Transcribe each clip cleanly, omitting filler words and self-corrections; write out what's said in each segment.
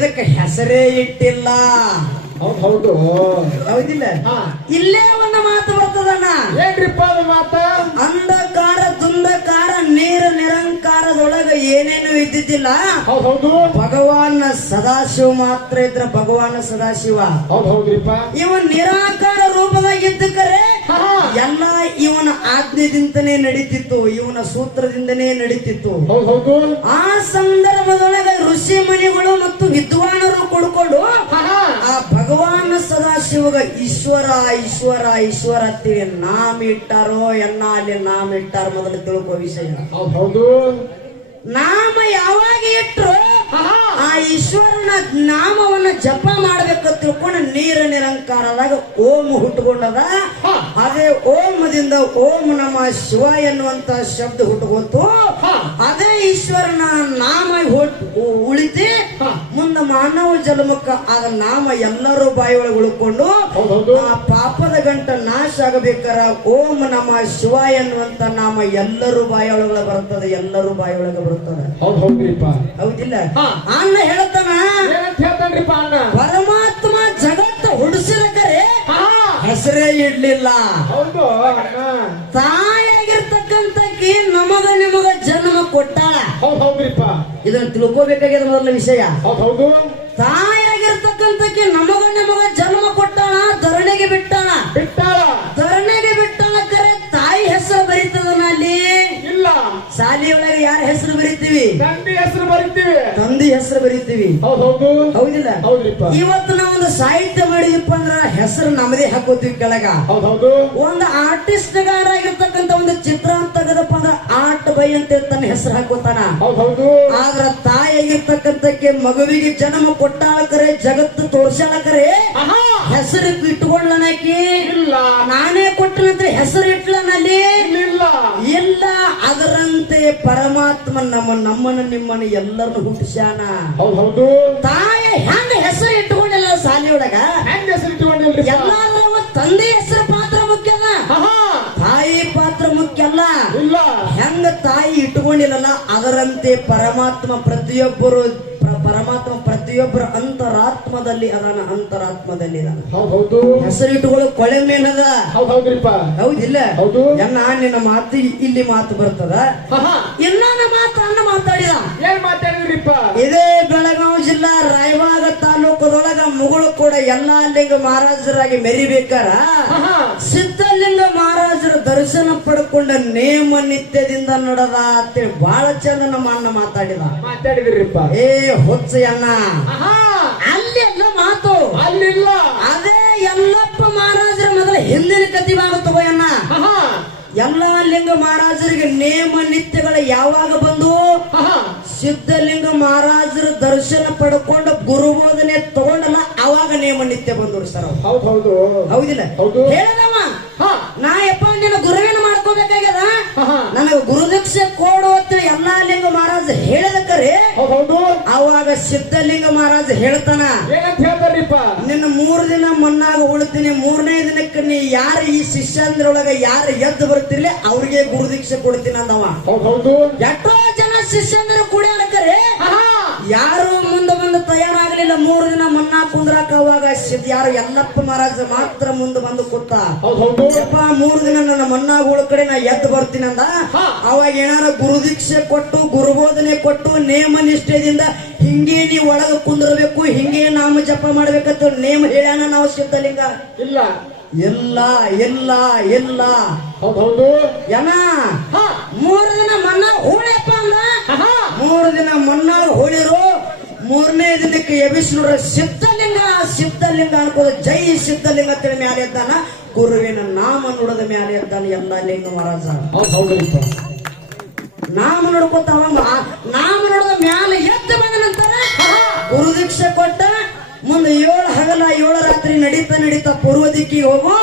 ಇದಕ್ಕೆ ಹೆಸರೇ ಇಟ್ಟಿಲ್ಲ. ಹೌದು ಹೌದಿಲ್ಲ? ಇಲ್ಲೇ ಒಂದು ಮಾತು ಬರ್ತದಣ್ಣ. ಏನ್ರಿಪ್ಪ ಅದು ಮಾತ? ಅಂಧಕಾರ ದುಂಧಕಾರ ನೀರು ನಿರಂಕಾರದೊಳಗ ಏನೇನು ಇದ್ದಿದ್ದಿಲ್ಲ. ಹೌದು ಭಗವಾನ್ ಸದಾಶಿವ ಮಾತ್ರ ಇದ್ರ ಭಗವಾನ್ ಸದಾಶಿವ. ಹೌದ್ರಿಪ್ಪ. ಇವನ್ ನಿರಾಕಾರ ರೂಪದಾಗ ಇದ್ದಕರೆ ಎಲ್ಲ ಇವನ ಆಜ್ಞೆದಿಂದನೇ ನಡೀತಿತ್ತು, ಇವನ ಸೂತ್ರದಿಂದನೇ ನಡೀತಿತ್ತು. ಹೌದು ಆ ಸಂದರ್ಭದೊಳಗ ಋಷಿ ಮುನಿಗಳು ಮತ್ತು ವಿದ್ವಾನರು ಕೊಡ್ಕೊಂಡು ಆ ಭಗವಾನ್ ಸದಾಶಿವಗ ಈಶ್ವರ ಈಶ್ವರ ಈಶ್ವರ ಅಂತೇಳಿ ನಾಮ ಇಟ್ಟಾರೋ ಎನ್ನ ಅಲ್ಲಿ ನಾಮ ಇಟ್ಟಾರ ಮೊದಲು ತಿಳ್ಕೋ ವಿಷಯ. ಹೌದು ನಾಮ ಯಾವಾಗ ಇಟ್ರು ಆ ಈಶ್ವರನ ನಾಮವನ್ನ ಜಪ ಮಾಡ್ಬೇಕಂತ ತಿಳ್ಕೊಂಡು ನೀರು ನಿರಂಕಾರದಾಗ ಓಂ ಹುಟ್ಟುಕೊಂಡದ. ಅದೇ ಓಮದಿಂದ ಓಂ ನಮ ಶಿವ ಎನ್ನುವಂತ ಶಬ್ದ ಹುಟ್ಟುಕೊತು. ಅದೇ ಈಶ್ವರನ ನಾಮ ಉಳಿತಿ ಮುಂದೆ ಮಾನವ ಜನ್ಮಕ್ಕ ಆದ ನಾಮ ಎಲ್ಲರೂ ಬಾಯಿಯೊಳಗೆ ಉಳ್ಕೊಂಡು ಆ ಪಾಪದ ಗಂಟ ನಾಶ ಆಗಬೇಕಾರ ಓಂ ನಮ ಶಿವ ಎನ್ನುವಂತ ನಾಮ ಎಲ್ಲರೂ ಬಾಯಿಯೊಳಗೆ ಬರ್ತದೆ, ಎಲ್ಲರೂ ಬಾಯಿಯೊಳಗೆ ಬರುತ್ತದೆ. ಹೌದಿಲ್ಲ? ಅಣ್ಣ ಹೇಳ್ತಾನ, ಹೇಳ್ತಾನ್ರಿಪ್ಪ ಅಣ್ಣ, ಪರಮಾತ್ಮ ಜಗತ್ತ ಹುಡಿಸಿದ ಕರೆ ಹೆಸರೇ ಇಡ್ಲಿಲ್ಲ. ಹೌದು ತಾಯಿಯಾಗಿರ್ತಕ್ಕಂಥಕ್ಕಿ ನಮಗ ನಿಮಗ ಜನ್ಮ ಕೊಟ್ಟಾಳ. ಹೌದ್ರಿಪ್ಪ. ಇದನ್ನ ತಿಳ್ಕೋಬೇಕಾಗ್ಯದ ಮೊದಲ ವಿಷಯ. ಹೌದು ತಾಯಿಯಾಗಿರ್ತಕ್ಕಂಥಕ್ಕಿ ನಮಗ ನಿಮಗ ಜನ್ಮ ಕೊಟ್ಟಾಳ, ಧರಣಿಗೆ ಬಿಟ್ಟಾಳ. ಧರಣಿಗೆ ಬಿಟ್ಟಾಳ ಕರೆ ತಾಯಿ ಹೆಸರು ಬರೀತದನ ಅಲ್ಲಿ ಇಲ್ಲ. ಶಾಲೆಯೊಳಗೆ ಯಾರ ಹೆಸರು ಬರೀತೀವಿ? ತಂದೆ ಹೆಸರು ಬರೀತೀವಿ, ತಂದೆ ಹೆಸರು ಬರೀತೀವಿ. ಹೌದಿಲ್ಲ? ಇವತ್ತು ನಾವು ಒಂದು ಸಾಹಿತ್ಯ ಮಾಡಿದಪ್ಪ ಅಂದ್ರ ಹೆಸರು ನಮ್ಮದೇ ಹಾಕೋತೀವಿ ಕೆಳಗ. ಒಂದು ಆರ್ಟಿಸ್ಟ್ ಗಾರ ಆಗಿರ್ತಕ್ಕಂಥ ಒಂದು ಚಿತ್ರ ತೆಗದಪ್ಪ ಅಂದ್ರ ಆರ್ಟ್ ಬೈ ಅಂತ ತನ್ನ ಹೆಸರು ಹಾಕೋತಾನ. ಆದ್ರ ತಾಯಿಯಾಗಿರ್ತಕ್ಕಂಥಕ್ಕೆ ಮಗುವಿಗೆ ಜನ್ಮ ಕೊಟ್ಟಾಳಕರೆ ಜಗತ್ತು ತೋರ್ಸಾಳಕರೆ ಹೆಸರು ಇಟ್ಟುಕೊಳ್ಳನಕಿ ಇಲ್ಲ. ನಾನೇ ಕೊಟ್ಟನಂದ್ರೆ ಹೆಸರು ಇಟ್ಲನಲ್ಲಿ ಇಲ್ಲ. ಅದರಂತೆ ಪರಮಾತ್ಮ ನಮ್ಮನ್ನ ನಿಮ್ಮನ್ನ ಎಲ್ಲರನ್ನು ಹುಟ್ಟಿಸ್ಯಾನ. ತಾಯಿ ಹೆಂಗ ಹೆಸರು ಇಟ್ಟುಕೊಂಡಿಲ್ಲ ಶಾಲೆಯೊಳಗ, ಎಲ್ಲಾದ್ರೂ ತಂದೆ ಹೆಸರು ಪಾತ್ರ ಮುಖ್ಯ ಅಲ್ಲ, ತಾಯಿ ಪಾತ್ರ ಮುಖ್ಯ ಅಲ್ಲ. ಹೆಂಗ ತಾಯಿ ಇಟ್ಟುಕೊಂಡಿಲ್ಲ ಅದರಂತೆ ಪರಮಾತ್ಮ ಪ್ರತಿಯೊಬ್ಬರು ಅಂತರಾತ್ಮದಲ್ಲಿ ಅದಾನ, ಅಂತರಾತ್ಮದಲ್ಲಿ ಹೆಸರು ಇಟ್ಟುಕೊಳ್ಳೋ ಕೊಳೆ ಮೇನದ. ಹೌದಿಲ್ಲ? ಎನ್ನ ನಿನ್ನ ಮಾತು ಇಲ್ಲಿ ಮಾತು ಬರ್ತದ. ಇನ್ನೊಂದು ಮಾತು ಅನ್ನ ಮಾತಾಡಿದ. ಏನ್ ಮಾತಾಡಿದ್ರಿಪ್ಪ? ಇದೇ ಬೆಳಗಾವಿ ಜಿಲ್ಲಾ ರಾಯಬಾಗ ತಾಲೂಕದೊಳಗ ಮುಗಳು ಕೂಡ ಎಲ್ಲಾ ಲಿಂಗ ಮಹಾರಾಜರಾಗಿ ಮೆರಿಬೇಕಾರ ಸಿದ್ಧಲಿಂಗ ಮಹಾರಾಜರ ದರ್ಶನ ಪಡ್ಕೊಂಡ ನೇಮ ನಿತ್ಯದಿಂದ ನಡೆದ ಅಂತೇಳಿ ಬಹಳ ಚಂದ ನಮ್ಮ ಅಣ್ಣ ಮಾತಾಡಿದ್ರಿಪ್ಪ. ಏ ಹೊಚ್ಚ ಅಣ್ಣ, ಅಲ್ಲಿ ಎಲ್ಲ ಮಾತು ಅಲ್ಲಿಲ್ಲ. ಅದೇ ಯಲ್ಲಪ್ಪ ಮಹಾರಾಜರ ಮೊದಲ ಹಿಂದಿನ ಕತಿ ಭಾಗ ತಗೋಯಣ್ಣ. ಎಲ್ಲಾ ಲಿಂಗ ಮಹಾರಾಜರಿಗೆ ನೇಮ ನಿತ್ಯಗಳು ಯಾವಾಗ ಬಂದು ಸಿದ್ಧಲಿಂಗ ಮಹಾರಾಜರ ದರ್ಶನ ಪಡ್ಕೊಂಡು ಗುರುಬೋಧನೆ ತಗೊಂಡಲ್ಲ ಅವಾಗ ನೇಮ ನಿತ್ಯ ಬಂದ್ರು ಸರ್. ಹೌದಿಲ್ಲ? ಹೇಳಿದವ ನಾ ಯಪ್ಪ ನಿನ್ನ ಗುರುವಿನ ಮಾಡ್ಕೋಬೇಕಾಗ್ಯದ, ನನಗ ಗುರುದೀಕ್ಷೆ ಕೊಡು ಅಂತ ಎಲ್ಲಾ ಲಿಂಗ ಮಹಾರಾಜ ಹೇಳಿದ ಕರೆ ಅವಾಗ ಸಿದ್ಧಲಿಂಗ ಮಹಾರಾಜ ಹೇಳ್ತಾನ, ನಿನ್ನ 3 ದಿನ ಮಣ್ಣಾಗ ಉಳ್ತೀನಿ, 3ನೇ ದಿನಕ್ಕೆ ನೀ ಯಾರು ಈ ಶಿಷ್ಯಂದ್ರೊಳಗ ಯಾರು ಎದ್ದು ಬರ್ತಿರ್ಲಿ ಅವ್ರಿಗೆ ಗುರುದೀಕ್ಷೆ ಕೊಡ್ತೀನಿ ಅಂದವ. ಎಷ್ಟೋ ಜನ ಶಿಷ್ಯಂದ್ರ ಕುಡಿಯಾಡಕರೆ ಯಾರು ಮುಂದೆ ಬಂದು ತಯಾರಾಗಲಿಲ್ಲ. 3 ದಿನ ಮಣ್ಣಾ ಕುಂದ್ರಾಕ ಅವಾಗ ಯಾರು ಯಲ್ಲಪ್ಪ ಮಹಾರಾಜ ಮಾತ್ರ ಮುಂದೆ ಬಂದು ಕೂತ. 3 ದಿನ ನನ್ನ ಮಣ್ಣಾಗ ಉಳ ಕಡೆ ನಾ ಎದ್ದು ಬರ್ತೀನಿ ಅಂದ. ಅವಾಗ ಏನಾರ ಗುರುದೀಕ್ಷೆ ಕೊಟ್ಟು ಗುರುಬೋಧನೆ ಕೊಟ್ಟು ನೇಮ ನಿಷ್ಠೆದಿಂದ ಹಿಂಗೆ ನೀವು ಒಳಗ ಕುಂದಿರಬೇಕು, ಹಿಂಗೆ ನಾಮ ಜಪ ಮಾಡ್ಬೇಕಂತ ನೇಮ ಹೇಳ್ಯಾನ ನಾವು ಸಿದ್ಧಲಿಂಗ. ಇಲ್ಲ ಇಲ್ಲ ಇಲ್ಲ ಇಲ್ಲ. ಏನ 3 ದಿನ ಮಣ್ಣಾಗ ಹೋಳಿಯಪ್ಪ ಅಂದ. 3 ದಿನ ಮಣ್ಣಾಗ ಹೋಳಿರು, 3ನೇ ದಿನಕ್ಕೆ ಎಬಿಸ್ನೂರ ಸಿದ್ಧಲಿಂಗ ಅನ್ಕೋದು ಜೈ ಸಿದ್ಧಲಿಂಗ ಅಂತೇಳಿ ಮ್ಯಾಲೆ ಇದ್ದಾನ. ಗುರುವಿನ ನಾಮ ನುಡದ ಮ್ಯಾಲೆ ಇದ್ದಾನ ಎಲ್ಲ ಲಿಂಗ ಮಹಾರಾಜ. ನಾಮ ನೋಡ್ಕೊತ ನಾಮ ನೋಡದ ಮ್ಯಾಲೆ ಎದ್ದ ಬಂದ ನಂತರ ಗುರುದೀಕ್ಷೆ ಕೊಟ್ಟ. ಮುಂದೆ 7 ಹಗಲ 7 ರಾತ್ರಿ ನಡೀತಾ ಪೂರ್ವ ದಿಕ್ಕಿಗೆ ಹೋಗು.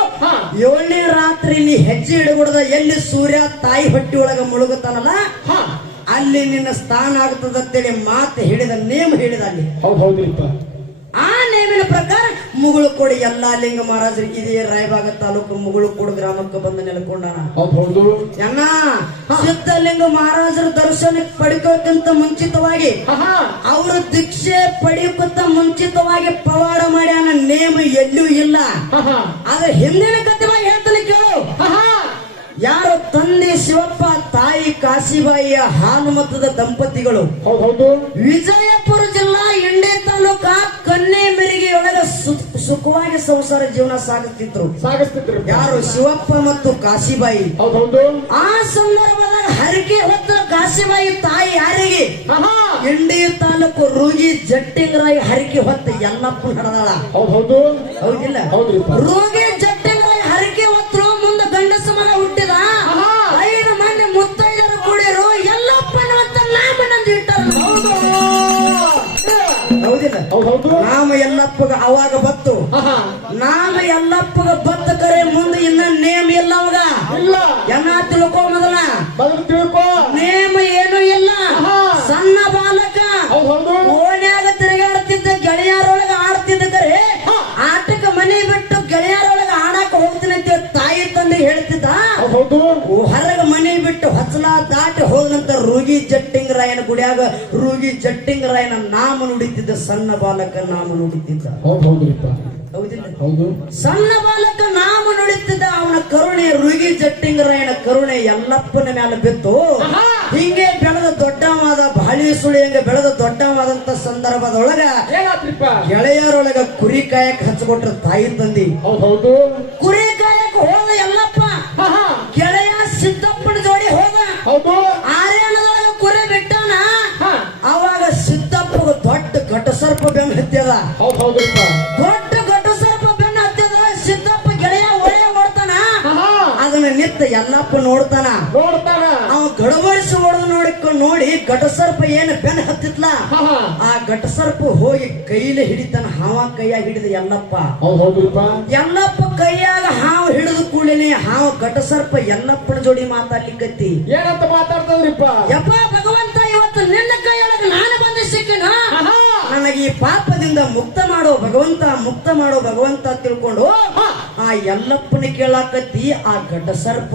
7ನೇ ರಾತ್ರಿ ನೀ ಹೆಜ್ಜೆ ಇಡಗುಡದ ಎಲ್ಲಿ ಸೂರ್ಯ ತಾಯಿ ಹೊಟ್ಟಿ ಒಳಗ ಮುಳುಗುತ್ತಾನಲ್ಲ ಅಲ್ಲಿ ನಿನ್ನ ಸ್ಥಾನ ಆಗ್ತದಂತೇಳಿ ಮಾತು ಹೇಳಿದ, ನೇಮ ಹೇಳಿದ ಅಲ್ಲಿ. ಆ ನೇಮಿನ ಪ್ರಕಾರ ಮುಗುಳುಕೋಡು ಎಲ್ಲಾ ಲಿಂಗ ಮಹಾರಾಜರು ಇದೇ ರಾಯಬಾಗ ತಾಲೂಕು ಮುಗುಳುಕೋಡು ಗ್ರಾಮಕ್ಕೆ ಬಂದು ನೆಲೆಕೊಂಡಾನ. ಹೌದು ಅಣ್ಣ ಸಿದ್ಧಲಿಂಗ ಮಹಾರಾಜರ ದರ್ಶನ ಪಡ್ಕೋಕ್ಕಿಂತ ಮುಂಚಿತವಾಗಿ ಅವರು ದೀಕ್ಷೆ ಪಡೆಯೋಕ್ಕಿಂತ ಮುಂಚಿತವಾಗಿ ಪವಾಡ ಮಾಡ್ಯಾನ. ನೇಮ ಎಲ್ಲೂ ಇಲ್ಲ. ಆದ್ರೆ ಹಿಂದಿನ ಕಥೆ ಹೇಳ್ತಾನೆ ಕೇಳು. ಯಾರು ತಂದೆ ಶಿವಪ್ಪ ತಾಯಿ ಕಾಶಿಬಾಯಿಯ ಹಾನುಮತದ ದಂಪತಿಗಳು ವಿಜಯಪುರ ಜಿಲ್ಲಾ ಇಂಡಿ ತಾಲೂಕ ಕನ್ನೆ ಮೆರಿಗೆಯೊಳಗ ಸುಖವಾಗಿ ಸಂಸಾರ ಜೀವನ ಸಾಗಿಸ್ತಿದ್ರು. ಯಾರು ಶಿವಪ್ಪ ಮತ್ತು ಕಾಶಿಬಾಯಿ. ಆ ಸಂದರ್ಭದಾಗ ಹರಕೆ ಹೊತ್ತ ಕಾಶಿಬಾಯಿ ತಾಯಿ ಯಾರಿಗೆ ಇಂಡಿ ತಾಲೂಕು ರೂಗಿ ಜಟ್ಟಿಂಗರಾಯಿ ಹರಕೆ ಹೊತ್ತ ಎಲ್ಲಪ್ಪ ನಡೆದಾಳ. ಹೌದಿಲ್ಲ? ರೂಗಿ ಜಟ್ಟಿಂಗರಾಯಿ ಹರಕೆ ಹೊತ್ತರು ಮುಂದೆ ಗಂಡಸ ಮಗ ಹುಟ್ಟಿದ 5 ಮಂದಿ ಮುತ್ತೈದರು ಕೂಡಿರು ಎಲ್ಲಪ್ಪನ ಹೊತ್ತ ನಾಮನಂದು ಇಟ್ಟಾರ. ಹೌದಿಲ್ಲ? ನಾಮ ಎಲ್ಲಪ್ಪಗ ಅವಾಗ ಬತ್ತು. ನಾಮ ಎಲ್ಲಪ್ಪಗ ಬತ್ತ ಕರೆ ಮುಂದೆ ಇನ್ನ ನೇಮ ಇಲ್ಲ ಅವಾಗ. ಎಲ್ಲ ತಿಳ್ಕೊ ಮೊದಲ ನೇಮ ಏನು ಇಲ್ಲ. ಸಣ್ಣ ಬಾಲಕ ಓಣ್ಯಾಗ ತಿರುಗಾಡ್ತಿದ್ದ ಗೆಳೆಯರೊಳಗ ಆಡ್ತಿದ್ದ ಕರೆ ಆಟಕ್ಕೆ ಮನೆ ಬಿಟ್ಟು ಗೆಳೆಯರೊಳಗ ಆಡಾಕ ಹೋಗ್ತೀನಿ ಅಂತ ತಾಯಿ ತಂದೆ ಹೇಳ್ತಿದ್ದ. ಹೊರಗ ಮನೆ ಬಿಟ್ಟು ಹೊಸಲ ದಾಟಿ ಹೋದ ನಂತರ ರೂಗಿ ಜಟ್ಟಿಂಗರಾಯನ ಗುಡಿಯಾಗ ರೂಗಿ ಜಟ್ಟಿಂಗರಾಯನ ನಾಮ ನುಡಿತಿದ್ದ. ಸಣ್ಣ ಬಾಲಕ ನಾಮ ನುಡಿತಿದ್ದ. ಹೌದಿಲ್ಲ? ಸಣ್ಣ ಬಾಲಕ ನಾಮ ನುಡಿತಿದ್ದ. ಅವನ ಕರುಣೆ ರೂಗಿ ಜಟ್ಟಿಂಗರಾಯನ ಕರುಣೆ ಎಲ್ಲಪ್ಪನ ಮೇಲೆ ಬಿತ್ತು. ಹಿಂಗೆ ಬೆಳೆದ ದೊಡ್ಡವಾದ ಬಾಳಿ ಸುಳಿ ಹಂಗೆ ಬೆಳೆದ ದೊಡ್ಡವಾದಂತ ಸಂದರ್ಭದೊಳಗ ಗೆಳೆಯರೊಳಗ ಕುರಿ ಕಾಯಕ್ ಹಚ್ಕೊಟ್ರ ತಾಯಿ ತಂದಿ. ಕುರಿ ಕಾಯಕ್ ಹೋದ ಎಲ್ಲಪ್ಪ ಗೆಳೆಯ ಸಿದ್ದಪ್ಪನ ಜೋಡಿ ಹೋದ. ಆರ್ಯಾಣದೊಳಗ ಕುರಿ ಬಿಟ್ಟಾನ. ಅವಾಗ ಸಿದ್ದಪ್ಪಗ ದೊಡ್ಡ ಘಟಸರ್ಪ ಬೆನ್ನ ಹತ್ಯದ. ದೊಡ್ಡ ಘಟಸರ್ಪ ಬೆನ್ನ ಹತ್ಯದ. ಸಿದ್ದಪ್ಪ ಗೆಳೆಯ ಒಳ್ಳೆ ಓಡ್ತಾನ. ಅದನ್ನ ನಿತ್ತ ಎಲ್ಲಪ್ಪ ನೋಡ್ತಾನ. ಅವ ಗಡಬಡಿಸಿ ಓಡೋದು ನೋಡಿ ಘಟಸರ್ಪ ಏನು ಬೆನ್ನ ಹತ್ತಿತ್ಲ. ಆ ಘಟಸರ್ಪ ಹೋಗಿ ಕೈಲಿ ಹಿಡಿತಾನ. ಹಾವ ಕೈಯಾಗ ಹಿಡಿದ ಎಲ್ಲಪ್ಪ. ಎಲ್ಲಪ್ಪ ಕೈಯಾಗ ಹಾವು ಹಿಡಿದು ಕೂಡಲೇ ಹಾವು ಘಟಸರ್ಪ ಎಲ್ಲಪ್ಪನ ಜೋಡಿ ಮಾತಾಡ್ಲಿಕ್ಕತ್ತಿ. ಏನಂತ ಮಾತಾಡ್ತದ್ರಿಪ್ಪ? ಯಪ್ಪ ಭಗವಂತ, ಇವತ್ತು ನಿನ್ನ ಕೈಯೊಳಗ ನಾನು ಬಂದು ಸಿಕ್ಕಿನ. ನನಗೆ ಈ ಪಾಪದಿಂದ ಮುಕ್ತ ಮಾಡೋ ಭಗವಂತ, ಮುಕ್ತ ಮಾಡೋ ಭಗವಂತ ತಿಳ್ಕೊಂಡು ಆ ಎಲ್ಲಪ್ಪನ ಕೇಳಾಕತ್ತಿ. ಆ ಘಟಸರ್ಪ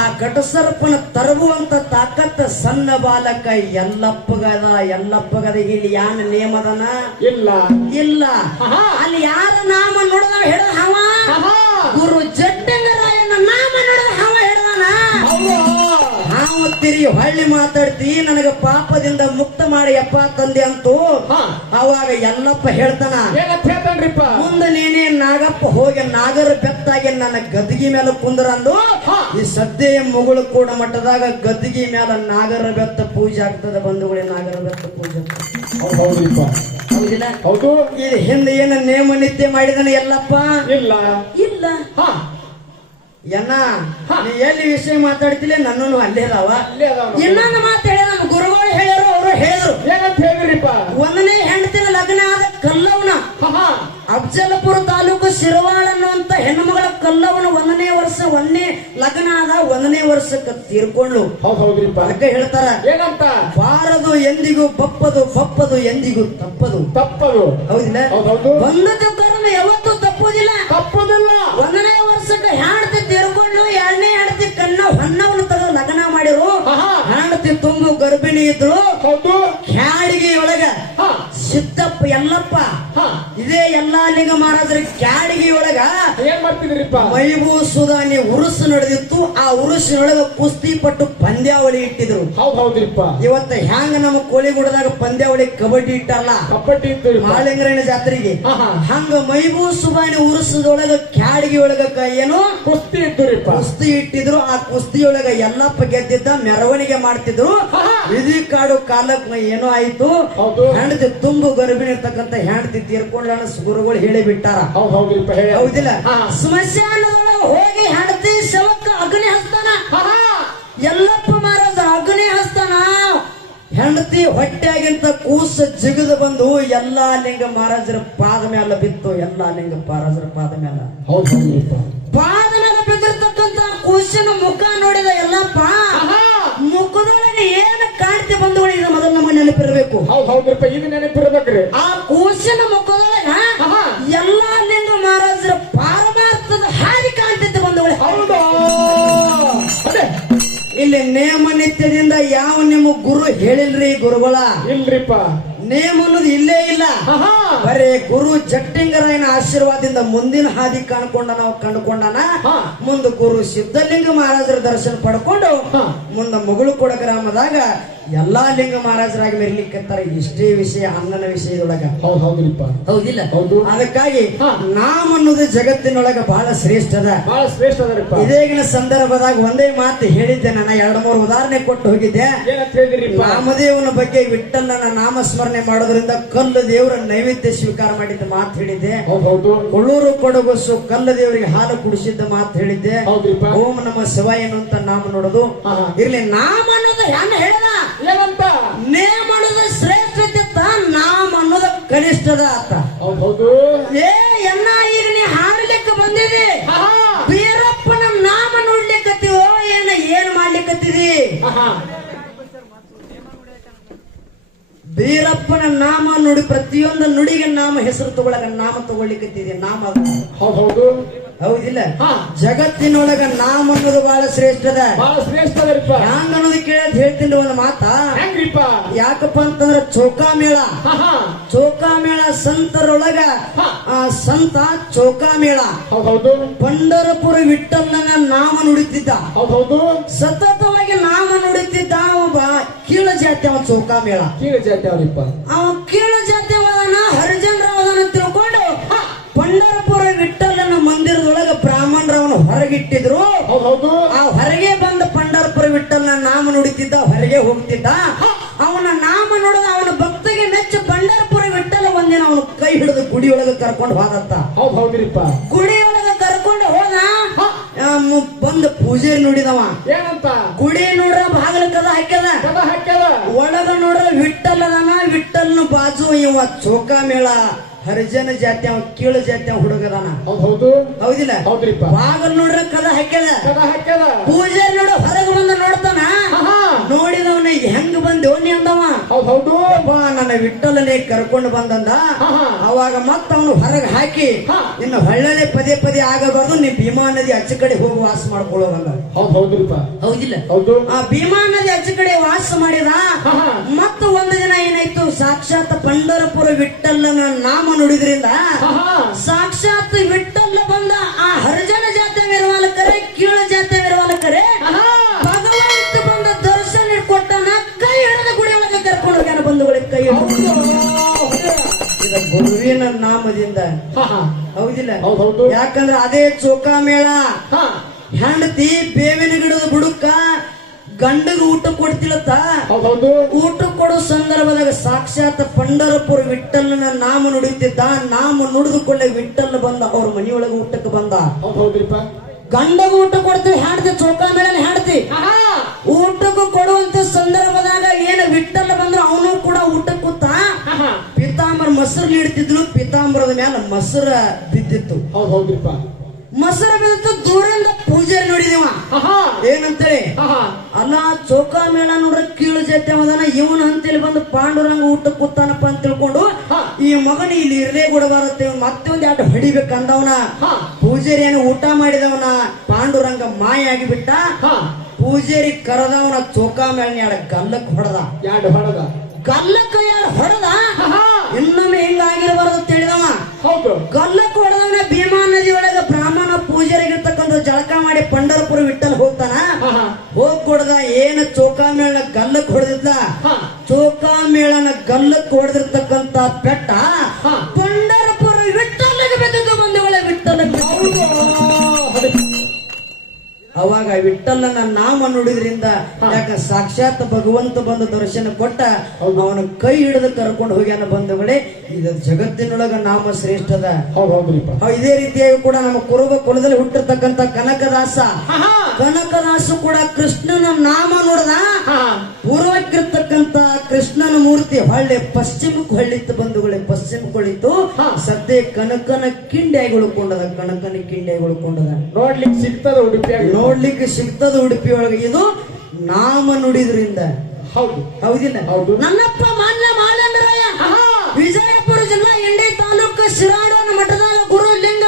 ಆ ಘಟಸರ್ಪನ ತರಬುವಂತ ತಾಕತ್ತ ಸಣ್ಣ ಬಾಲಕ ಎಲ್ಲಪ್ಪಗದ. ಎಲ್ಲಪ್ಪಗದ ಇಲ್ಲಿ ಯಾನ ನೇಮದನ ಇಲ್ಲ. ಅಲ್ಲಿ ಯಾರ ನಾಮ ನೋಡಿದ ಹಿಡಿದ ಹವ ಗುರು ಜಟ್ಟಿಂಗರಾಯನ ನಾಮ ನೋಡಿದ ಹವ ಹಿಡಿದಾನ. ಹಾವ ತಿರುಗಿ ಹೊಳ್ಳಿ ಮಾತಾಡ್ತಿ, ನನಗ ಪಾಪದಿಂದ ಮುಕ್ತ ಮಾಡಿ ಯಪ್ಪ ತಂದೆ ಅಂತೂ. ಅವಾಗ ಎಲ್ಲಪ್ಪ ಹೇಳ್ತಾನ, ಮುಂದೆ ನೀನೇ ನಾಗಪ್ಪ ಹೋಗಿ ನಾಗರ ಬೆತ್ತಾಗಿ ನನ್ನ ಗದ್ದಿಗೆ ಮೇಲೆ ಕುಂದ್ರಂದು. ಈ ಸದ್ಯ ಮುಗುಳು ಕೂಡ ಮಠದಾಗ ಗದ್ದಿಗೆ ಮೇಲೆ ನಾಗರ ಬೆತ್ತ ಪೂಜೆ ಆಗ್ತದೆ. ಬಂಧುಗಳೇ, ನಾಗರ ಬೆತ್ತ ಪೂಜೆ. ಹೌದಿಲ್ಲ? ಇದು ಹಿಂದೆ ಏನ ನೇಮ ನಿತ್ಯ ಮಾಡಿದನ ಎಲ್ಲಪ್ಪ? ಇಲ್ಲ. ಎನ್ನ ನೀ ಎಲ್ಲಿ ವಿಷಯ ಮಾತಾಡ್ತಿಲ್ಲ, ನನ್ನನ್ನು ಅಲ್ಲೇ ಅದಾವ. ಇನ್ನೊಂದು ಮಾತು ಹೇಳ, ನಮ್ಮ ಗುರುಗಳು ಹೇಳ್ಯಾರು, ಅವರು ಹೇಳಿದ್ರು. ಏನಂತ ಹೇಳಿರಿಪ್ಪ? 1ನೇ ಹೆಂಡತಿನ ಲಗ್ನ ಆದ ಕಲ್ಲವನ ಅಫಜಲಪುರ ತಾಲೂಕು ಶಿರವಾಳ ಅನ್ನುವಂತ ಹೆಣ್ಣುಮಗಳ ಕಲ್ಲವನ 1ನೇ ವರ್ಷ 1ನೇ ಲಗ್ನ ಆದ 1ನೇ ವರ್ಷಕ್ಕೆ ತೀರ್ಕೊಂಡು. ಅದಕ್ಕೆ ಹೇಳ್ತಾರ, ಏನಂತ? ಬಾರದು ಎಂದಿಗೂ ಬಪ್ಪದು, ಬಪ್ಪದು ಎಂದಿಗೂ ತಪ್ಪದು. ಹೌದಿಲ್ಲ? ಒಂದು ಧರ್ಮ ಯಾವತ್ತೂ ತಪ್ಪುದಿಲ್ಲ. 1ನೇ ವರ್ಷಕ್ಕೆ ಹೆಂಡತಿ ತೀರ್ಕೊಂಡು 2ನೇ ಹೆಂಡತಿ ಕನ್ನ ಹೊನ್ನವನ್ನ ತಗೋ ಲಗ್ನ ಮಾಡಿರು. ಹೆಂಡತಿ ತುಂಬು ಗರ್ಭಿಣಿ ಇದ್ರು. ಕ್ಯಾಡಿಗೆ ಒಳಗ ಸಿದ್ದಪ್ಪ ಎಲ್ಲಪ್ಪ ಇದೇ ಎಲ್ಲಾ ಲಿಂಗ ಮಹಾರಾಜರ ಕ್ಯಾಡಿಗೆ ಒಳಗ ಏನ್ ಮಾಡ್ತಿದ್ರಿಪ್ಪ? ಮೈಬೂ ಸುಧಾನಿ ಉರುಸು ನಡೆದಿತ್ತು. ಆ ಉರುಸಿನೊಳಗ ಕುಸ್ತಿ ಪಟ್ಟು ಪಂದ್ಯಾವಳಿ ಇಟ್ಟಿದ್ರು. ಇವತ್ತ ಹ್ಯಾಂಗ ನಮ್ಮ ಕೋಳಿಗುಡದಾಗ ಪಂದ್ಯಾವಳಿ ಕಬಡ್ಡಿ ಇಟ್ಟಲ್ಲ, ಕಬಡ್ಡಿ ಇತ್ತು ಮಾಳಿಂಗರಣ್ಣ ಜಾತ್ರೆಗೆ. ಹಂಗ ಮೈಬೂ ಸುಧಾನಿ ಉರುಸದೊಳಗ ಕ್ಯಾಡಿಗೆ ಒಳಗ ಏನು ಕುಸ್ತಿ ಇತ್ತು, ಕುಸ್ತಿ ಇಟ್ಟಿದ್ರು. ಆ ಕುಸ್ತಿಯೊಳಗ ಎಲ್ಲಪ್ಪ ಗೆದ್ದಿದ್ದ, ಮೆರವಣಿಗೆ ಮಾಡ್ತಿದ್ರು. ವಿಧಿ ಕಾಡು ಕಾಲಕ್ ಏನೋ ಆಯ್ತು. ಹೆಂಡತಿ ತುಂಬು ಗರ್ಭಿಣಿ ಇರ್ತಕ್ಕಂತ ಹೆಂಡತಿ ತೀರ್ಕೊಂಡ ಗುರುಗಳು ಹೇಳಿ ಬಿಟ್ಟಾರ. ಹೌದಿಲ್ಲ? ಸ್ಮಶಾನದೊಳಗ ಹೋಗಿ ಹೆಂಡತಿ ಶವಕ್ಕ ಅಗ್ನಿ ಹಸ್ತಾನ. ಎಲ್ಲಪ್ಪ ಮಹಾರಾಜ ಅಗ್ನಿ ಹಸ್ತಾನ. ಹೆಂಡತಿ ಹೊಟ್ಟೆಗಿಂತ ಕೂಸ ಜಿಗಿದು ಬಂದು ಎಲ್ಲಾ ಲಿಂಗ ಮಹಾರಾಜರ ಪಾದ ಮೇಲೆ ಬಿತ್ತು. ಎಲ್ಲಾ ಲಿಂಗ ಮಹಾರಾಜರ ಪಾದ ಮೇಲೆ ಪಾದ ಮೇಲೆ ಬಿದ್ದಿರ್ತಕ್ಕಂತ ಕೂಸಿನ ಮುಖ ನೋಡಿದ ಎಲ್ಲಪ್ಪ ಮುಖದೊಳಗೆ ಏನು ಕಾಣ್ತಿ ಬಂಧುಗಳು, ಇದು ಮೊದಲು ನಮಗೆ ನೆನಪಿರಬೇಕು. ಇದು ನೆನಪಿರ್ಬೇಕ್ರಿ. ಆ ಕೂಸಿನ ಮುಖದೊಳಗ ಹೇಳಿಲ್ರಿ ಗುರುಗಳ ಇಲ್ರಿಪ್ಪ. ನೇಮ್ ಅನ್ನೋದು ಇಲ್ಲೇ ಇಲ್ಲ. ಆಹಾ. ಬರೇ ಗುರು ಜಟ್ಟಿಂಗರಾಯನ ಆಶೀರ್ವಾದದಿಂದ ಮುಂದಿನ ಹಾದಿ ಕಂಡುಕೊಂಡನ. ಹಾ. ಮುಂದೆ ಗುರು ಸಿದ್ಧಲಿಂಗ ಮಹಾರಾಜರ ದರ್ಶನ ಪಡ್ಕೊಂಡು ಹಾ. ಮುಂದೆ ಮುಗುಳುಕೊಡ ಗ್ರಾಮದಾಗ ಎಲ್ಲಾ ಲಿಂಗ ಮಹಾರಾಜರಾಗಿ ಮೆರ್ಲಿಕ್ಕಂತಾರ. ಇಷ್ಟೇ ವಿಷಯ ಅನ್ನನ ವಿಷಯದೊಳಗ. ಹೌದ್ರಿಪ್ಪ. ಹೌದಿಲ್ಲ? ಹೌದು. ಅದಕ್ಕಾಗಿ ಹಾ. ನಾಮ ಅನ್ನೋದು ಜಗತ್ತಿನೊಳಗ ಬಹಳ ಶ್ರೇಷ್ಠ ಅದ. ಬಹಳ ಶ್ರೇಷ್ಠ ಅದರಿಪ್ಪ. ಇದೇಗಿನ ಸಂದರ್ಭದಾಗ ಒಂದೇ ಮಾತು ಹೇಳಿದ್ದೆ. ನಾನು 2-3 ಉದಾಹರಣೆ ಕೊಟ್ಟು ಹೋಗಿದ್ದೆ. ಏನಂತ ಹೇಳಿದ್ರಿಪ್ಪ? ನಾಮದೇವನ ಬಗ್ಗೆ ವಿಠ್ಠಲನ ನಾಮಸ್ಮರಣೆ ಮಾಡೋದ್ರಿಂದ ಕಲ್ಲು ದೇವರ ನೈವೇದ್ಯ ಸ್ವೀಕಾರ ಮಾಡಿದ್ದ ಮಾತು ಹೇಳಿದ್ದೆ. ಹೌದು. ಕೊಳ್ಳೂರು ಕೊಡಗೊಸು ಕಲ್ಲು ದೇವರಿಗೆ ಹಾಲು ಕುಡಿಸಿದ್ದ ಮಾತು ಹೇಳಿದ್ದೆ. ಹೌದ್ರಿಪ್ಪ. ಓಂ ನಮ ಶಿವ ಎನ್ನುವಂತ ನಾಮ ನೋಡೋದು ಆಹಾ. ಇರ್ಲಿ. ನಾಮ ಅನ್ನೋದು ಹೆಂಗ ಹೇಳದ? ಏನಂತ? ನೇಮ ಅನ್ನೋದು ಶ್ರೇಷ್ಠತೆ, ನಾಮ ಅನ್ನೋದು ಕನಿಷ್ಠದ ಆತ. ಹೌದು. ಏ ಎನ್ನ ಈಗ ನೀ ಹಾಡ್ಲಿಕ್ಕೆ ಬಂದಿದೆ. ಆಹಾ. ಬೀರಪ್ಪನ ನಾಮ ನೋಡ್ಲಿಕ್ಕತ್ತೀವೋ ಏನ್ ಮಾಡ್ಲಿಕ್ಕತ್ತೀರಿ? ಆಹಾ. ಬೀರಪ್ಪನ ನಾಮ ನುಡಿ, ಪ್ರತಿಯೊಂದು ನುಡಿಗೆ ನಾಮ ಹೆಸರು ತಗೊಳಗ ನಾಮ ತಗೊಳ್ಲಿಕ್ಕತ್ತಿದೆ. ನಾಮ ಹೌದು. ಹೌದಿಲ್ಲ? ಹಾ. ಜಗತ್ತಿನೊಳಗ ನಾಮ ಅನ್ನೋದು ಬಹಳ ಶ್ರೇಷ್ಠದ. ಬಹಳ ಶ್ರೇಷ್ಠ ಅದರಿಪ್ಪ. ಹ್ಯಾಂಗ ಅನ್ನೋದು ಕೇಳದ್ ಹೇಳ್ತೀನಿ ಒಂದು ಮಾತ. ಹೆಂಗ್ರಿಪ್ಪ? ಯಾಕಪ್ಪ ಅಂತಂದ್ರ ಚೌಕಾಮೇಳ. ಆಹಾ. ಚೌಕಾಮೇಳ ಸಂತರೊಳಗ ಹಾ. ಸಂತ ಚೌಕಾಮೇಳ. ಹೌದು. ಪಂಡರಪುರ ವಿಠ್ಠಲನ ನಾಮ ನುಡಿತಿದ್ದ. ಹೌದು. ಸತತವಾಗಿ ನಾಮ ನುಡಿತಿದ್ದ. ಒಬ್ಬ ಕೀಳ ಜಾತಿ ಅವ ಚೌಕಾಮೇಳ. ಕೀಳು ಜಾತಿ ಅವ್ರಿಪ್ಪ. ಅವ ಕೀಳ ಜಾತಿ ಅವನ ಹರಿಜನರಾವನ ತಿಳ್ಕೊಂಡು ಪಂಡರಪುರ ವಿಠ್ಠಲನ ಮಂದಿರದೊಳಗ ಬ್ರಾಹ್ಮಣರವನು ಹೊರಗಿಟ್ಟಿದ್ರು. ಹೌದು. ಆ ಹೊರಗೆ ಬಂದ ಪಂಡರಪುರ ವಿಠ್ಠಲನ ನಾಮ ನುಡಿತಿದ್ದ, ಹೊರಗೆ ಹೋಗ್ತಿದ್ದ. ಅವನ ನಾಮ ನೋಡಿದ ಅವನ ಭಕ್ತಿಗೆ ಮೆಚ್ಚ ಪಂಡರಪುರ ವಿಠ್ಠಲ ಒಂದಿನ ಅವನು ಕೈ ಹಿಡಿದು ಗುಡಿಯೊಳಗೆ ಕರ್ಕೊಂಡು ಹೋದತ್ತ. ಹೌದ್ರಿಪ್ಪ. ಗುಡಿಯೊಳಗೆ ಕರ್ಕೊಂಡು ಹೋದ. ಬಂದು ಪೂಜಾರಿ ನೋಡಿದವ. ಏನಂತ? ಗುಡಿ ನೋಡ್ರ ಬಾಗಿಲ ಕದ ಹಾಕ್ಯದ. ಕದ ಹಾಕ್ಯದ. ಒಳಗ ನೋಡ್ರ ವಿಠ್ಠಲನ. ವಿಠ್ಠಲನ ಬಾಜು ಇವ ಚೌಕಾಮೇಳ ಹರಿಜನ ಜಾತಿ, ಅವ ಕೀಳು ಜಾತಿ ಹುಡುಗದಾನ. ಹೌದು. ಹೌದಿಲ್ಲ? ಹೌದ್ರಿಪ್ಪ. ಬಾಗಲ್ ನೋಡ್ರ ಕದ ಹಾಕ್ಯದ. ಕದ ಹಾಕ್ಯದ. ಪೂಜಾರಿ ನೋಡ ಹೊರಗೆ ಬಂದ ನೋಡ್ತಾನ. ನೋಡಿದವನ ಹೆಂಗ್ ಬಂದೇವ್ ನೀ ಅಂದವ. ಹೌದು. ನನ್ನ ವಿಠ್ಠಲನೇ ಕರ್ಕೊಂಡು ಬಂದಂದ. ಅವಾಗ ಮತ್ತ ಅವನು ಹೊರಗೆ ಹಾಕಿ ಇನ್ನು ಹೊಳ್ಳೆ ಪದೇ ಆಗಬಾರ್ದು, ನೀ ಭೀಮಾ ನದಿ ಅಚ್ಚ ಕಡೆ ಹೋಗಿ ವಾಸ ಮಾಡ್ಕೊಳ್ಳೋದಂಗ. ಹೌದ್ರಿಪ್ಪ. ಹೌದಿಲ್ಲ? ಹೌದು. ಆ ಭೀಮಾ ನದಿ ಅಚ್ಚ ಕಡೆ ವಾಸ ಮಾಡಿದ. ಮತ್ತ ಒಂದು ದಿನ ಏನಾಯ್ತು, ಸಾಕ್ಷಾತ್ ಪಂಡರಪುರ ವಿಠ್ಠಲನ ನಾಮ ನುಡಿದ್ರಿಂದ ಸಾಕ್ಷಾತ್ ವಿಠ್ಠಲ ಬಂದ. ಆ ಹರಿಜನ ಜಾತಿ ವಿರವಾಲಕರೇ, ಕೀಳು ಜಾತಿ ವಿರವಾಲಕರೇ ಭಗವಂತ ಬಂದ ದರ್ಶನ ಕೊಟ್ಟನ. ಕೈ ಹಿಡಿದ ಗುಡಿ ಒಳಗೆ ಕರ್ಕೊಂಡು ಹೋಗ್ಯಾನ. ಬಂಧುಗಳಿಗೆ ಕೈ ಹಿಡಿದು ಗುರುವಿನ ನಾಮದಿಂದ. ಹೌದಿಲ್ಲ? ಹೌದು. ಯಾಕಂದ್ರೆ ಅದೇ ಚೌಕಾಮೇಳ ಹೆಂಡತಿ ಬೇವಿನ ಗಿಡದ ಬುಡಕ್ಕ ಗಂಡಗ ಊಟ ಕೊಡ್ತಿಲತ್ತ. ಹೌದು. ಊಟ ಕೊಡೋ ಸಂದರ್ಭದಾಗ ಸಾಕ್ಷಾತ್ ಪಂಡರಪುರ ವಿಠ್ಠಲನ ನಾಮ ನುಡಿತಿದ್ದ. ನಾಮ ನುಡಿದುಕೊಳ್ಳೆ ವಿಠ್ಠಲ ಬಂದ ಅವ್ರ ಮನೆಯೊಳಗೆ ಊಟಕ್ಕೆ ಬಂದ. ಹೌದ್ರಿಪ್ಪ. ಗಂಡಗ ಊಟ ಕೊಡ್ತೀವಿ, ಹಾಡ್ತಿ ಚೌಕಾಮೇಳ ಹಾಡ್ತಿ. ಊಟಕ್ಕೂ ಕೊಡುವಂತ ಸಂದರ್ಭದಾಗ ಏನ ವಿಠ್ಠಲ ಬಂದ್ರ ಅವನು ಕೂಡ ಊಟಕ್ಕೆ ಕೂತ. ಪಿತಾಂಬರ ಮೊಸರು ನೀಡ್ತಿದ್ಲು. ಪಿತಾಂಬರದ ಮ್ಯಾಲ ಮೊಸರ ಬಿದ್ದಿತ್ತು. ಹೌದ್ರಿಪ್ಪ. ಮೊಸರು ಬಿದ್ದಿತ್ತು. ದೂರಿಂದ ಪೂಜಾರಿ ನೋಡಿದಿವ. ಏನಂತೇಳಿ, ಅಲ್ಲ ಚೌಕಾಮೇಳ ನೋಡ್ರ ಕೀಳು ಜಾತಿ ಅವದಾನ, ಇವನ ಅಂತೇಳಿ ಬಂದು ಪಾಂಡುರಂಗ ಊಟಕ್ಕೆ ಕೂತಾನಪ್ಪ ಅಂತ ತಿಳ್ಕೊಂಡು ಈ ಮಗನ ಇಲ್ಲಿ ಇರ್ಲೇ ಕೊಡಬಾರತ್ತೆ, ಮತ್ತೊಂದ್ ಎರಡು ಹೊಡಿಬೇಕಂದವನ. ಪೂಜಾರಿ ಏನು ಊಟ ಮಾಡಿದವನ ಪಾಂಡುರಂಗ ಮಾಯ ಆಗಿಬಿಟ್ಟ. ಪೂಜಾರಿ ಕರೆದವನ ಚೌಕಾಮೇಳನ ಎರಡು ಗಲ್ಲಕ್ಕೆ ಹೊಡೆದ. ಗಲ್ಲಕ್ಕ ಯಾರು ಹೊಡೆದ, ಇನ್ನೊಮ್ಮೆ ಹೆಂಗಾಗಿರಬಾರದು ತಿಳಿದವ. ಗಲ್ಲಕ್ಕೆ ಹೊಡೆದವನ ಭೀಮಾ ನದಿ ಒಳಗ ಬ್ರಾಹ್ಮಣ ಪೂಜಾರಿಗಿರ್ತಕ್ಕಂಥ ಜಳಕ ಮಾಡಿ ಪಂಡರಪುರ ವಿಠ್ಠಲ ಹೋಗ್ತಾನ. ಹೋಗ್ ಕೊಡದ. ಏನು ಚೌಕಾಮೇಳನ ಗಲ್ಲಕ್ಕೆ ಹೊಡೆದಿದ್ದ. ಚೌಕಾಮೇಳನ ಗಲ್ಲಕ್ಕೆ ಹೊಡೆದಿರ್ತಕ್ಕಂಥ ಪೆಟ್ಟ ಪಂಡರಪುರ ವಿಠ್ಠಲಿಗೆ ಬೆದ್ದು ಬಂಧುಗಳೇ. ವಿಠ್ಠಲ ಅವಾಗ ವಿಠ್ಠಲನ ನಾಮ ನುಡಿದ್ರಿಂದ, ಯಾಕ ಸಾಕ್ಷಾತ್ ಭಗವಂತ ಬಂದು ದರ್ಶನ ಕೊಟ್ಟ ಅವನ ಕೈ ಹಿಡಿದು ಕರ್ಕೊಂಡು ಹೋಗ್ಯಾನ. ಬಂಧುಗಳೇ, ಇದು ಜಗತ್ತಿನೊಳಗ ನಾಮ ಶ್ರೇಷ್ಠದ. ಇದೇ ರೀತಿಯಾಗಿ ಕೂಡ ನಮ್ಮ ಕುರುಬ ಕುಲದಲ್ಲಿ ಹುಟ್ಟಿರ್ತಕ್ಕಂಥ ಕನಕದಾಸ. ಕನಕದಾಸ ಕೂಡ ಕೃಷ್ಣನ ನಾಮ ನೋಡದ. ಪೂರ್ವಕ್ಕಿರ್ತಕ್ಕಂಥ ಕೃಷ್ಣನ ಮೂರ್ತಿ ಹೊಳ್ಳೆ ಪಶ್ಚಿಮಕ್ಕೆ ಹೊಳ್ಳಿತ್ತು. ಬಂಧುಗಳೇ, ಪಶ್ಚಿಮಕ್ಕೆ ಹೊಳಿತು. ಸದ್ಯ ಕನಕನ ಕಿಂಡಿಯಾಗಿ ಉಳ್ಕೊಂಡದ. ಕನಕನ ಕಿಂಡಿಯಾಗಿ ಉಳ್ಕೊಂಡದ. ನೋಡ್ಲಿಕ್ಕೆ ಸಿಗ್ತದ ಉಡುಪಿಯಾಗಿ. ನೋಡ್ಲಿಕ್ಕೆ ಸಿಗ್ತದ ಉಡುಪಿ ಒಳಗೆ. ಇದು ನಾಮ ನುಡಿದ್ರಿಂದ. ಹೌದಿಲ್ಲ? ನನ್ನಪ್ಪ ಮಾನ್ಯ ಮಾಲಂಗರಾಯ ವಿಜಯಪುರ ಜಿಲ್ಲಾ ಇಂಡಿ ತಾಲೂಕು ಶಿರಾಡೋನ ಮಠದಾಗ ಗುರು ಲಿಂಗ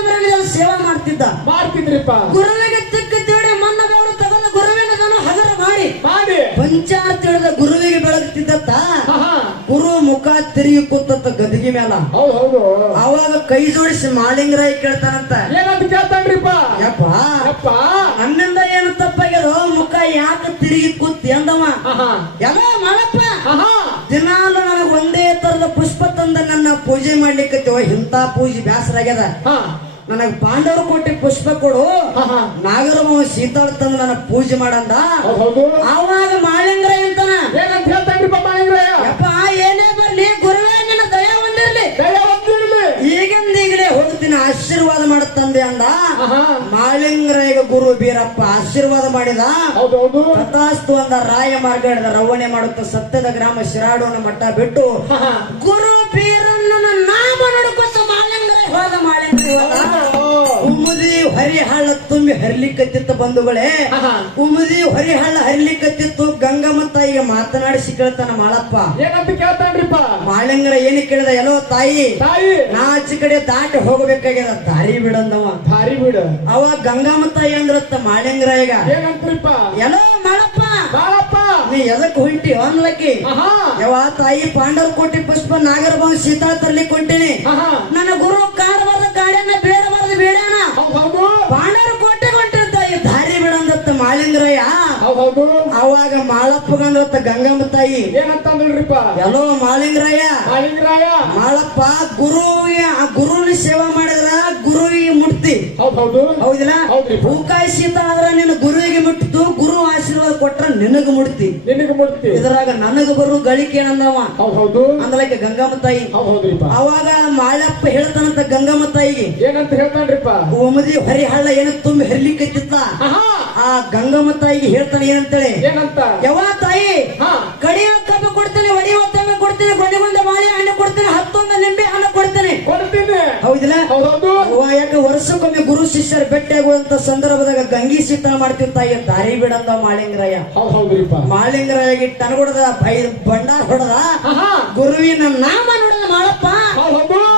ಸೇವಾ ಮಾಡ್ತಿದ್ರಿಪ್ಪ. ಗುರುವಿಗೆ ತಿಕ್ಕ ತಿಳಿ ಮನ್ನ ಬೆವರು ತಗೊಂಡ ಗುರುವಿನ ಹಗರ ಮಾಡಿ ಪಂಚಾಯತ್ ತಿಳಿದ ಗುರುವಿಗೆ ಬೆಳಗುತ್ತಿದ್ದ. ತಿರುಗಿ ಕೂತತ್ತ ಗದಿಗೆ ಮೇಲ. ಹೌದು ಹೌದು. ಅವಾಗ ಕೈ ಜೋಡಿಸಿ ಮಾಳಿಂಗರಾಯ ಕೇಳ್ತಾನಂತ, ಏನಂತ ಕೇಳ್ತಾನ್ರಿಪ್ಪ? ಯಪ್ಪ ಯಪ್ಪ ನನ್ನಿಂದ ಏನು ತಪ್ಪಾಗ್ಯದ, ಮುಖ ಯಾಕೆ ತಿರುಗಿ ಕೂತಿ ಅಂದವ. ಎಲ್ಲ ಮಾಡಪ್ಪ, ದಿನಾಲು ನನಗ ಒಂದೇ ತರದ ಪುಷ್ಪ ತಂದ ನನ್ನ ಪೂಜೆ ಮಾಡ್ಲಿಕ್ಕೆ ಇಂತ ಪೂಜೆ ಬ್ಯಾಸರ ಆಗ್ಯದ. ನನಗ್ ಪಾಂಡವರು ಕೊಟ್ಟಿ ಪುಷ್ಪ ಕೊಡು, ನಾಗರಮ ಸೀತಾಳ ತಂದು ನನ್ನ ಪೂಜೆ ಮಾಡಂದ. ಆವಾಗ ಮಾಳಿಂಗರಾಯ ಅಂತಾನ, ಏನಂತ ಹೇಳ್ತಾನ್ರಿಪ್ಪ ಮಾಳಿಂಗರಾಯ? ಯಪ್ಪ ಏನೇ ಬರ್ಲಿ ಗುರುವೇ ನಿನ್ನ ದಯ ಹೊಂದಿರ್ಲಿ, ಈಗಂದೀಗಲೇ ಹೋಗ್ತೀನಿ ಆಶೀರ್ವಾದ ಮಾಡತ್ತಂದೆ ಅಂದ. ಮಾಳಿಂಗರಾಯಗ ಗುರು ಬೀರಪ್ಪ ಆಶೀರ್ವಾದ ಮಾಡಿದ. ತಥಾಸ್ತು ಅಂದ. ರಾಯ ಮಾರ್ಗ ಹಿಡಿದ ರವಣೆ ಮಾಡುತ್ತ ಸತ್ಯದ ಗ್ರಾಮ ಶಿರಾಡೋನ ಮಠ ಬಿಟ್ಟು ಗುರು ಬೀರಣ್ಣನ ನಾಮ ನೋಡ್ಕೊತ ಮಾಳಿಂಗರಾಯ ಹೋದ. ಮಾಳಿಂಗರಾಯ ಉಮ್ಮದಿ ಹರಿಹಳ್ಳ ತುಂಬಿ ಹರಿಲಿಕ್ಕತ್ತಿತ್ತು ಬಂಧುಗಳೇ. ಉಮ್ಮದಿ ಹರಿಹಳ್ಳ ಹರಿಲಿಕ್ಕತ್ತಿತ್ತು. ಗಂಗಮ್ಮ ತಾಯಿಗೆ ಮಾತನಾಡಿಸಿ ಕೇಳ್ತಾನ ಮಾಳಪ್ಪ. ಏನಂತ ಕೇಳ್ತಾನ್ರಿಪ್ಪ? ಮಾಳಿಂಗರ ಏನಿ ಕೇಳಿದ, ಎಲ್ಲೋ ತಾಯಿ ನಾ ಆಚೆ ಕಡೆ ದಾಟಿ ಹೋಗಬೇಕಾಗ್ಯದ, ದಾರಿ ಬಿಡಂದವ. ದಾರಿ ಬಿಡ. ಅವ ಗಂಗಮ್ಮ ತಾಯಿ ಅಂದ್ರತ್ತ ಮಾಳಿಂಗರಾಯಗ, ಏನಂತ್ರಿಪ್ಪ? ಎಲ್ಲೋ ಮಾಳಪ್ಪ ಬಾಳಪ್ಪ ನೀ ಎದಕ್ ಹೊಂಟಿ ಅನ್ಲಕ್ಕಿ. ಯಾವ ತಾಯಿ ಪಾಂಡವ್ರ ಕೋಟಿ ಪುಷ್ಪ ನಾಗರ ಬಂದು ಸೀತಾಳ ತರ್ಲಿಕ್ಕೆ ಹೊಂಟಿನಿ. ನನ್ನ ಗುರು ಕಾಡಬಾರ್ದ ಕಾಡ್ಯಾನ, ಬೇಡಬಾರ್ದು ಬೇಡ್ಯಾನ, ಪಾಂಡವ್ರ ಕೋಟೆ ಹೊಂಟಿರ್ತ ದಾರಿ ಬಿಡಂದತ್ತ ಮಾಳಿಂಗರಾಯ. ಅವಾಗ ಮಾಳಪ್ಪಗಂದ್ರತ್ತ ಗಂಗಮ್ಮ ತಾಯಿ. ಏನಂತಂದ್ರಿಪ್ಪ? ಎಲ್ಲೋ ಮಾಳಿಂಗರಾಯ ಮಾಳಪ್ಪ ಗುರುವಿನ ಸೇವಾ ಮಾಡಿದ್ರ ಗುರುವಿಗೆ ಮುಟ್ತಿ. ಹೌದಿಲ್ಲ? ಹೂಕಾಯಿ ಸೀತಾ ಆದ್ರ ನಿನ್ನ ಗುರುವಿಗೆ ಮುಟ್ಟಿತು, ಗುರು ಆಶೀರ್ವಾದ ಕೊಟ್ರ ನಿನಗ ಮುಟ್ತಿ. ಇದ್ರಾಗ ನನಗ ಬರು ಗಳಿಕೆ ಏನಂದವ ಅಂದಲಕ್ಕೆ ಗಂಗಮ್ಮ ತಾಯಿ. ಅವಾಗ ಮಾಳಪ್ಪ ಹೇಳ್ತಾನಂತ ಗಂಗಮ್ಮ ತಾಯಿಗೆ. ಏನಂತ ಹೇಳ್ತಾನ್ರಿಪ್ಪ? ಒಮ್ಮದಿ ಹರಿಹಳ್ಳ ಏನ ತುಂಬಿ ಹರಿಲಿಕ್ಕತ್ತಿತ್ತ. ಆ ಗಂಗಮ್ಮ ತಾಯಿಗೆ ಹೇಳ್ತಾನೆ ಏನಂತೇಳಿ. ಏನಂತ? ಯಾವ ತಾಯಿ ಕಡಿಯ ಕಬ್ಬ ಕೊಡ್ತೇನೆ, ಒಡೆಯುವ ತಮ್ಮ ಕೊಡ್ತೇನೆ, ಕೊನೆಗೊಂದು ಬಾಳೆ ಹಣ್ಣು ಕೊಡ್ತೇನೆ, 10 ನಿಂಬೆ ಹಣ್ಣು ಕೊಡ್ತೇನೆ. ಹೌದಿಲ್ಲ? ಯಾಕ ವರ್ಷಕ್ಕೊಮ್ಮೆ ಗುರು ಶಿಷ್ಯರು ಭೇಟಿ ಆಗುವಂತ ಸಂದರ್ಭದಾಗ ಗಂಗಿ ಶೀತಳ ಮಾಡ್ತೀವಿ ತಾಯಿ ದಾರಿ ಬಿಡಂದ ಮಾಳಿಂಗರಾಯ. ಮಾಳಿಂಗರಾಯಗೆ ತನಗೊಡದ ಬಂಡಾರ ಹೊಡೆದ. ಗುರುವಿನ ನಾಮ ನೋಡದ ಮಾಳಪ್ಪ,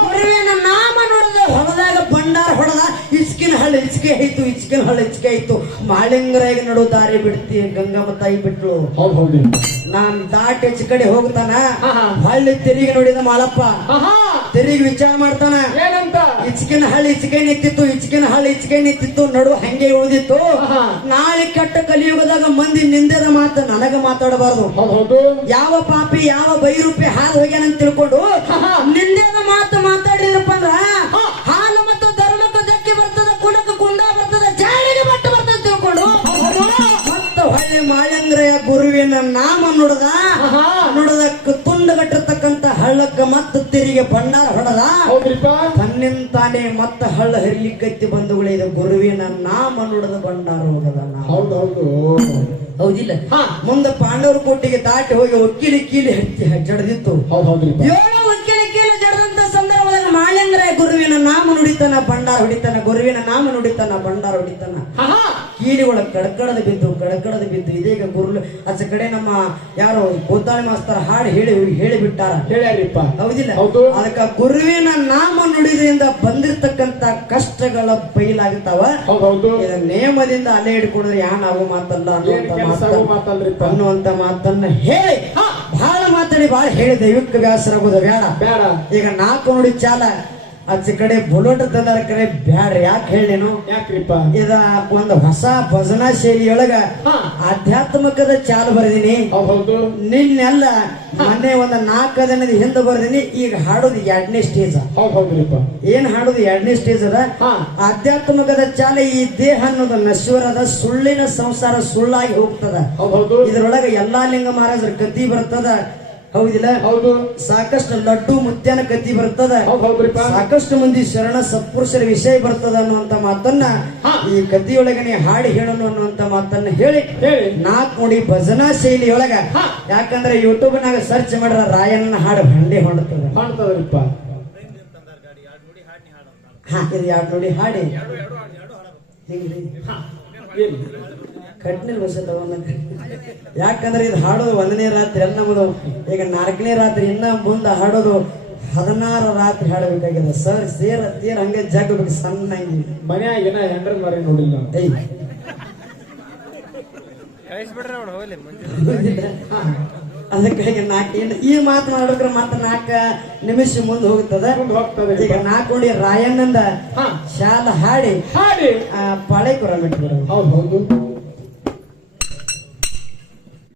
ಗುರುವಿನ ನಾಮ ನೋಡದ ಹೊಡೆದಾಗ ಬಂಡಾರ ಹೊಡೆದ. ಇಚ್ಕಿನ ಹಳ್ಳ ಇಚ್ಕೆ ಆಯ್ತು, ಇಚ್ಕಿನ ಹಳ್ಳ ಇಚ್ಕೆ ಆಯ್ತು. ಮಾಳಿಂಗರಾಯಗೆ ನಡು ದಾರಿ ಬಿಡ್ತಿ ಗಂಗಮ್ಮ ತಾಯಿ ಬಿಟ್ಲು. ನಾನ್ ದಾಟಿ ಹೆಚ್ಚು ಕಡೆ ಹೋಗ್ತಾನ. ಹಳ್ಳಿ ತಿರುಗಿ ನೋಡಿದ ಮಾಳಪ್ಪ, ತಿರುಗಿ ವಿಚಾರ ಮಾಡ್ತಾನ. ಏನಂತ? ಇಚ್ಕಿನ ಹಳ್ಳಿ ಇಚ್ಕೆ ನಿಂತಿತ್ತು, ಇಚ್ಕಿನ ಹಳ್ಳಿ ಇಚ್ಕೆ ನಿಂತಿತ್ತು, ನಡು ಹಂಗೆ ಉಳಿದಿತ್ತು. ನಾಳೆ ಕೆಟ್ಟ ಕಲಿಯುಗದಾಗ ಮಂದಿ ನಿಂದೆದ ಮಾತು ನನಗ ಮಾತಾಡಬಾರ್ದು. ಯಾವ ಪಾಪಿ ಯಾವ ಬೈರೂಪಿ ಹಾಲು ಹೋಗ್ಯಾನಂತ ತಿಳ್ಕೊಂಡು ನಿಂದೆದ ಮಾತು ಮಾತಾಡಿದ್ರಪ್ಪ ಅಂದ್ರ ಹಾಲು ಮತ್ತು ಧರ್ಮಕ್ಕೆ ಧಕ್ಕೆ ಬರ್ತದ, ಕುಡಕ ಕುಂದ ಬರ್ತದ, ಜಾಡಿಗೆ ಬಟ್ಟ ಬರ್ತದ ತಿಳ್ಕೊಂಡು ಮತ್ತು ಹೊಳ್ಳಿ ಮಾಳಿಂಗರಾಯ ಗುರುವಿನ ನಾಮ ನುಡದ ತುಂಡಗಟ್ಟಿರ್ತಕ್ಕಂತ ಹಳ್ಳಕ್ಕ ಮತ್ತ ತಿರಿಗೆ ಬಂಡಾರ ಹೊಡೆದ. ತನ್ನಿಂತಾನೆ ಮತ್ತ ಹಳ್ಳ ಹರಿಲಿಕ್ಕತ್ತಿ ಬಂಧುಗಳೇ. ಇದು ಗುರುವಿನ ನಾಮ ನುಡದ ಬಂಡಾರ ಹೋಗದ. ಹೌದಿಲ್ಲ? ಮುಂದ ಪಾಂಡವರ ಕೋಟೆಗೆ ದಾಟಿ ಹೋಗಿ ಒಕ್ಕಿಲಿ ಕೀಲಿ ಜಡದಿತ್ತು. 7 ಒಕ್ಕಿಲಿ ಕೀಲಿ ಜಡದಂತ ಸಂದರ್ಭದಾಗ ಮಾಳಿಂಗರಾಯ ಗುರುವಿನ ನಾಮ ನುಡಿತಾನ, ಬಂಡಾರ ಹೊಡಿತಾನ. ಗುರುವಿನ ನಾಮ ನುಡಿತಾನ, ಬಂಡಾರ ಹೊಡಿತಾನ. ಕೀಲಿಗಳ ಕಡಕಡದ ಬಿದ್ದು ಇದೀಗ ಗುರು ಆಚೆ ಕಡೆ ನಮ್ಮ ಯಾರು ಗೋತಾಳಿ ಮಾಸ್ತರ ಹಾಡು ಹೇಳಿಬಿಟ್ಟಾರ. ಹೌದಿಲ್ಲ? ಅದಕ್ಕ ಗುರುವಿನ ನಾಮ ನುಡಿದ್ರಿಂದ ಬಂದಿರ್ತಕ್ಕಂತ ಕಷ್ಟಗಳ ಬಯಲಾಗುತ್ತಾವ. ನೇಮದಿಂದ ಅಲೆ ಹಿಡ್ಕೊಂಡ್ರೆ ಯಾನಾಗೋ ಮಾತಲ್ಲ ಅನ್ನುವಂತ ಮಾತನ್ನ ಹೇಳಿ ಬಹಳ ಮಾತಾಡಿ ಬಹಳ ಹೇಳಿ ದೈವಿಕ ವ್ಯಾಸರಾಗೋದು ಬೇಡ. ಈಗ 4 ನುಡಿ ಚಾಲ ಆಚೆ ಕಡೆ ಬುಲೆಟ್ ತಂದಾರ ಕಡೆ ಬ್ಯಾಡ್ರಿ. ಯಾಕೆ ಹೇಳೇನು? ಯಾಕ್ರಿಪ್ಪ? ಇದ ಒಂದು ಹೊಸ ಭಜನಾ ಶೈಲಿಯೊಳಗ ಆಧ್ಯಾತ್ಮಿಕದ ಚಾಲು ಬರೆದಿನಿ. ನಿನ್ನೆಲ್ಲ ಮೊನ್ನೆ ಒಂದು 4 ದಿನದ ಹಿಂದೆ ಬರೆದಿನಿ. ಈಗ ಹಾಡೋದು 2ನೇ ಸ್ಟೇಜ್. ಏನ್ ಹಾಡೋದು 2ನೇ ಸ್ಟೇಜ್ ಅದ. ಆಧ್ಯಾತ್ಮಿಕದ ಚಾಲ ಈ ದೇಹ ಅನ್ನೋದು ನಶ್ವರದ, ಸುಳ್ಳಿನ ಸಂಸಾರ ಸುಳ್ಳಾಗಿ ಹೋಗ್ತದ. ಇದ್ರೊಳಗ ಎಲ್ಲಾ ಲಿಂಗ ಮಹಾರಾಜರ ಕತಿ ಬರ್ತದ. ಹೌದಿಲ್ಲ? ಸಾಕಷ್ಟು ಲಡ್ಡು ಮುತ್ಯಾನ ಕತಿ ಬರ್ತದ. ಸಾಕಷ್ಟು ಮಂದಿ ಶರಣ ಸತ್ಪುರುಷರ ವಿಷಯ ಬರ್ತದ ಅನ್ನುವಂತ ಮಾತನ್ನ ಈ ಕತಿಯೊಳಗನೆ ಹಾಡಿ ಹೇಳೋಣ ಅನ್ನುವಂತ ಮಾತನ್ನ ಹೇಳಿ 4 ನುಡಿ ಭಜನಾ ಶೈಲಿಯೊಳಗ. ಯಾಕಂದ್ರೆ ಯೂಟ್ಯೂಬ್ ನಾಗ ಸರ್ಚ್ ಮಾಡ್ರ ರಾಯಣ್ಣ ಹಾಡು ಹಂಡೆ ಹೊಂಡ್ತದ. ಇದು 2 ನುಡಿ ಹಾಡಿ ಕಟ್ನಿಲ್ ಬಸದವನ್ನ. ಯಾಕಂದ್ರೆ ಇದು ಹಾಡೋದು 1ನೇ ರಾತ್ರಿ ನಮ್ಮದು. ಈಗ 4ನೇ ರಾತ್ರಿ ಇನ್ನ ಮುಂದೆ ಹಾಡೋದು 16 ರಾತ್ರಿ ಹಾಡಬೇಕಾಗಿದೆ ಸರ್. ತೀರ ಹಂಗೆ ಜಾಗಬೇಕು ಸಣ್ಣ ಮನ್ಯಾಗ ಹೆಂಡ್ರ ಮಾರಿ ನೋಡಿಲ್ಲ. ಅದಕ್ಕಾಗಿ ಈ ಮಾತನಾಡಿದ್ರೆ ಮತ್ತೆ 4 ನಿಮಿಷ ಮುಂದೆ ಹೋಗುತ್ತದೆ. ಮುಂದೆ ಹೋಗ್ತದೆ ಈಗ ನಾಲ್ಕೋಡಿ ರಾಯಣ್ಣಂದ ಹಾ ಶಾಲ ಹಾಡಿ ಹಾಡಿ ಪಾಳೆ ಕೊರ ಬಿಟ್ಟು ಹೌದು ಹೌದು